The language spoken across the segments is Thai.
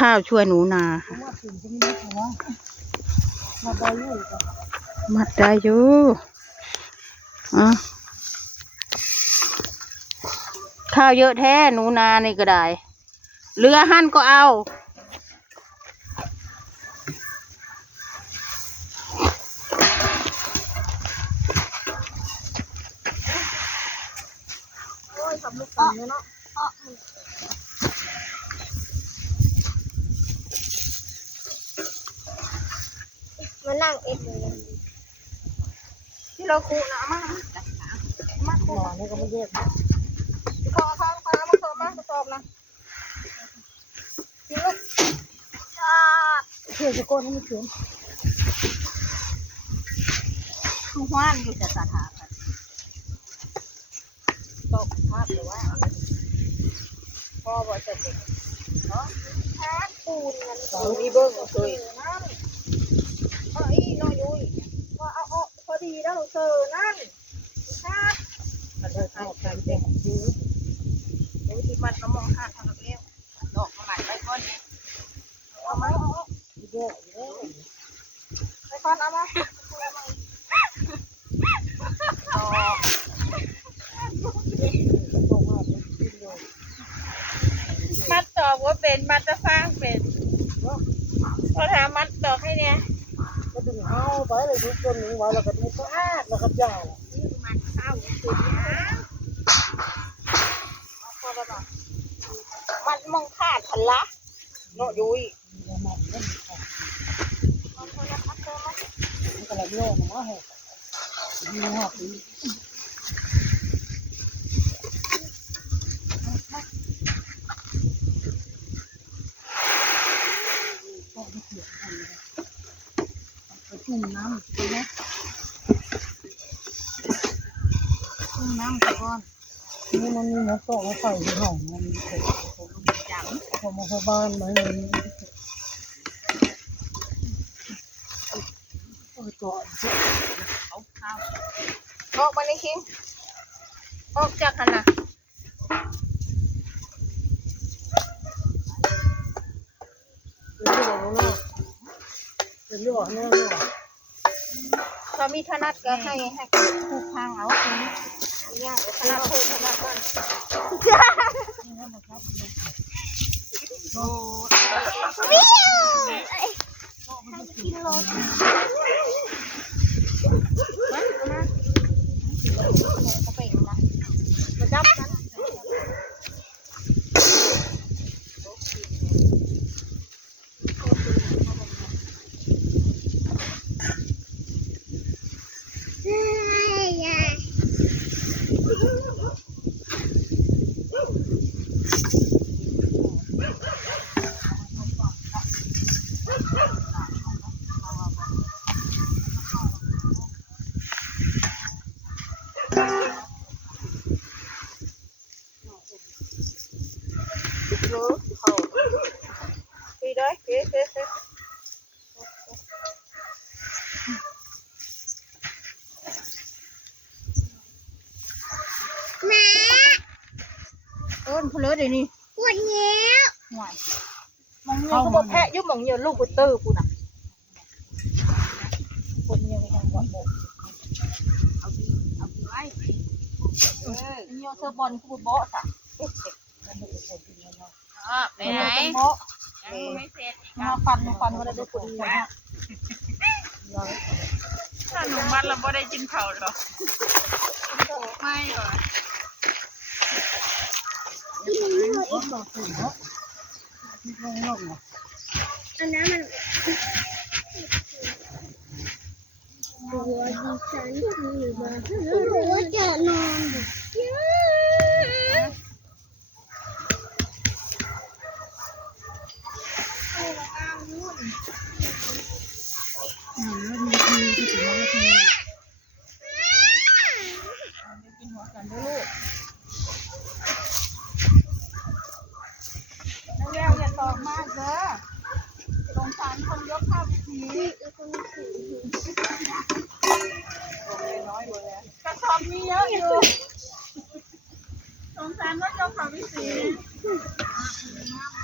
ข้าวช่วยหนูนามัดได้อยู่อ่ะข้าวเยอะแท้หนูนานี่ก็ได้เรือหั่นก็เอาทำลูกกันเนาะมานั่งเอ็ดเลยที่เราคูนะมาคูนี่ก็ไม่เยอะขอมาสอบนะกินลูกเที่ยวจะโกนให้มันเขียนคือห้านอยู่แต่สถาบันตกภาพหรือว่าพ่อบอกจะเด็กเนาะทานปูนกันมีเบิ้งเลยอีน้อยยุ้ยว่าเอาพอดีแล้วเจอนั่นชาติมันจะเข้ากันเต็มยูเดี๋ยวที่มันมองหาทางเลี้ยวดอกมาใหม่ไปก้อนเอาไหมเยอะไปก้อนเอาไหมมัดตอกว่าเป็นมัดจะฟังเป็นเราถามมัดตอกให้เนี่ยก็ดึงเอาไปเลยทุกคนหนึ่งไว้แล้วก็ดึงก็อ้าแล้วก็ย่างนี่มันเข้าคือมันมองขาดพันละเนาะยุ้ยมันก็เลยโยนมาให้ดีมากเลยจุ่มน้ำดีไหมจุ่มน้ำก่อนนี่มันมีน้ำตกมาใส่ที่ห้องมันจังผมมาบ้านไหมมันตัวออกมาในคิงออกจากขนาดเป็นเรื่องเนาะถ้ามีถนัดก็ให้ผูกทางเอาตรงนี้เนี่ยถนัดผูกถนัดบ้านโอ้วิ่งกินโลมันไปนะมาจับกันđi đấy kế mẹ ơn phơi đấy nè quần nhé ngoài mong nhiều có một phe giúp mong nhiều lúc của tư của nè quần nhiều cái thằng quần bộ nhiều sơ bòn của một bọ àไปไหนไม่เสร็จฟันมาได้ดูคนดีนะถ้าหนูมัดเราไม่ได้กินเผาหรอไม่หรออันนั้นมันหัวดิฉันมีมาหัวจะนอนอย่าตอกมากเด้อสงสารคนยกข้าวไปทีน้อยเลยกระสอบมีเยอะอยู่สงสารว่ายกข้าวไปที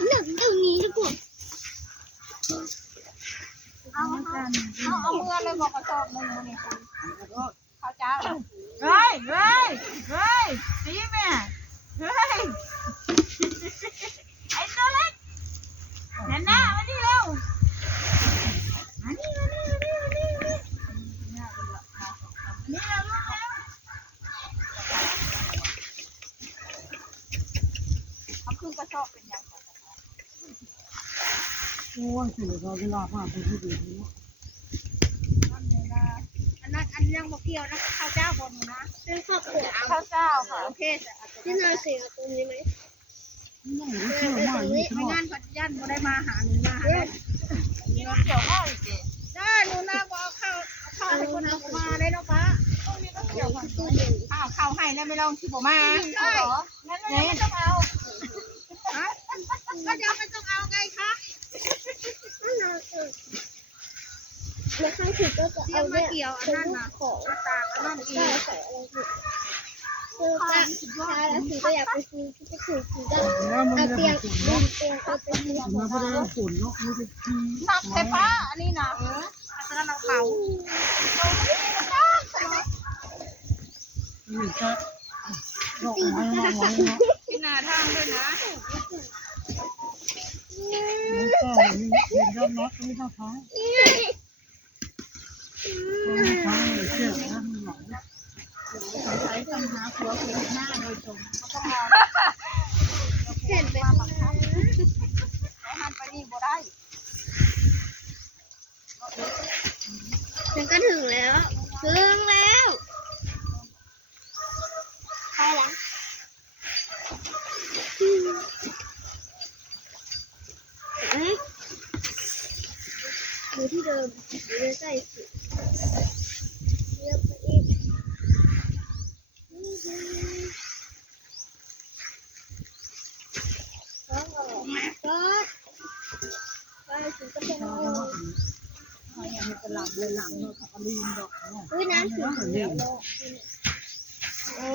หนึ่งตรงนี้ดีกว่า บอกกระสอบนึงมื้อนี้คุณข้าวเจ้าเฮ้ยเฮ้ยเฮ้ยตีแม่เฮ้ยไอ้ตัวเล็กนั่นน่ะมานี่เร็วมานี่มานี่มานี่มานี่มานี่นี่เราลูกแล้วเอาขึ้นกระสอบเป็นยังไง โอ้ยเสียเราเวลาผ่านไปที่ดีนี้ อันนั้นอันยังบอกเกี่ยวนะข้าวเจ้าบนนะ เป็นครอบครัว ข้าวเจ้าค่ะโอเค ที่นาเสียตรงนี้ไหม ไม่เชื่อมากนี่ ไม่งั้นพัดยันไม่ได้มาหาหนูนาได้เงินเกี่ยวข้าวอีกได้หนูนาบอกเอาข้าวให้คนเอามาได้เนาะป้าต้องมีก็เกี่ยวกับตู้เย็นข้าวให้แล้วไม่ลองชิบมาใช่งั้นไม่ต้องเอาก็ยังไม่ต้องเอาไงคะ นั่นนะแล้วข้างถือก็จะเอาเนี่ยเป็นลูกของ ตากอันนั้นอี ได้ ก ใส่อะไรผิดคือป้าชาแล้วถือก็อยากไปซื้อที่จะถือถือได้ แล้วมัน เอา จะ เตียง ฝุ่น ดึ เนาะ งเตียงเอาไปซื้อ มันไม่ได้ฝุ่นเนาะไม่ได้ หนักแต่ป้าอันนี้นะอันนั้นเราเขา นี่จะดอกไม้มาไว้เนาะ ที่นาทางด้วยนะ แล้วก็มีเห็นยอดน็อตไม่เท่าเขาไม่เท่าเลยเชื่อนะมันหลัง ใช้ปัญหาผัวเห็นหน้าโดยตรงก็ต้องมอง เห็นเป็น ให้หันไปนี่บ่ได้ ถึงก็ถึงแล้วถึงแล้วใช่แล้วดูที่เดิมดูได้ใส่สิเลือกไปอีกก็ถึงก็เป็น หลังเลยหลังเนาะขับลีนดอกเนาะ อุ้ยน้ำถึงแล้ว โอ้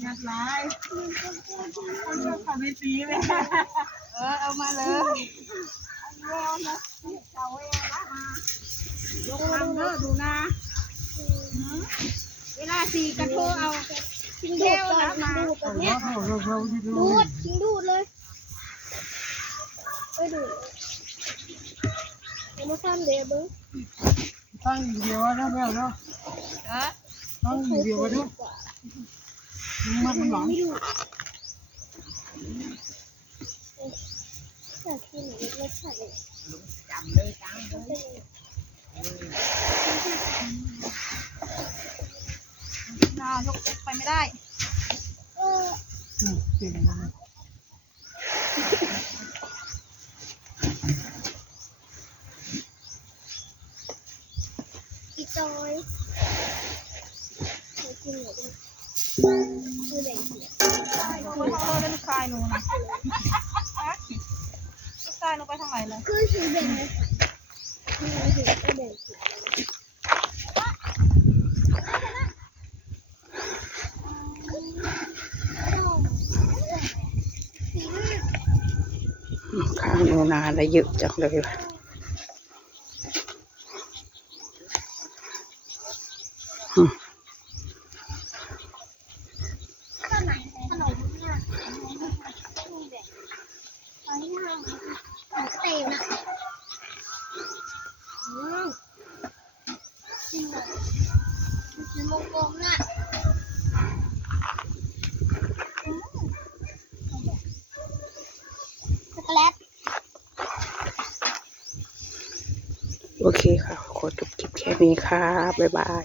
หนักหลายคนเลือกทำให้ตีเลยเอามาเลยเวลนะเอาเวลนะมายกลังเด้อดูนะเวลาสีกระโทเอา ทิ้งดูดก่อนดูดตรงเนี้ย เราที่ดู ดูดทิ้งดูดเลยไปดูดเอามาข้ามเดี๋ยวดู ตั้งอยู่เดียวนะแม่เนาะตั้งอยู่เดียวนะมันหลัง ไม่ดูดอยากกินหนูเล็กๆใส่ จำเลยจังเลยนายกไปไม่ได้ เก่งนะ อีจอยเคยกินหนูดิคือแบ่งเสีย หนูไปทางเลยลูกชายหนูนะลูกชายหนูไปทางไหนเลย คือคือแบ่งเลยค่ะคือเราถึงก็แบ่งเสีย ข้าวหนูนาได้เยอะจังเลยว่ะ ขนมขนมเนี่ยคือแบ่งตอนที่ทำของเต็มอ่ะจริงเหรอเป็นวงกลมน่ะ ช็อกโกแลต โอเคค่ะ ขอจบคลิปแค่นี้ค่ะ บ๊ายบาย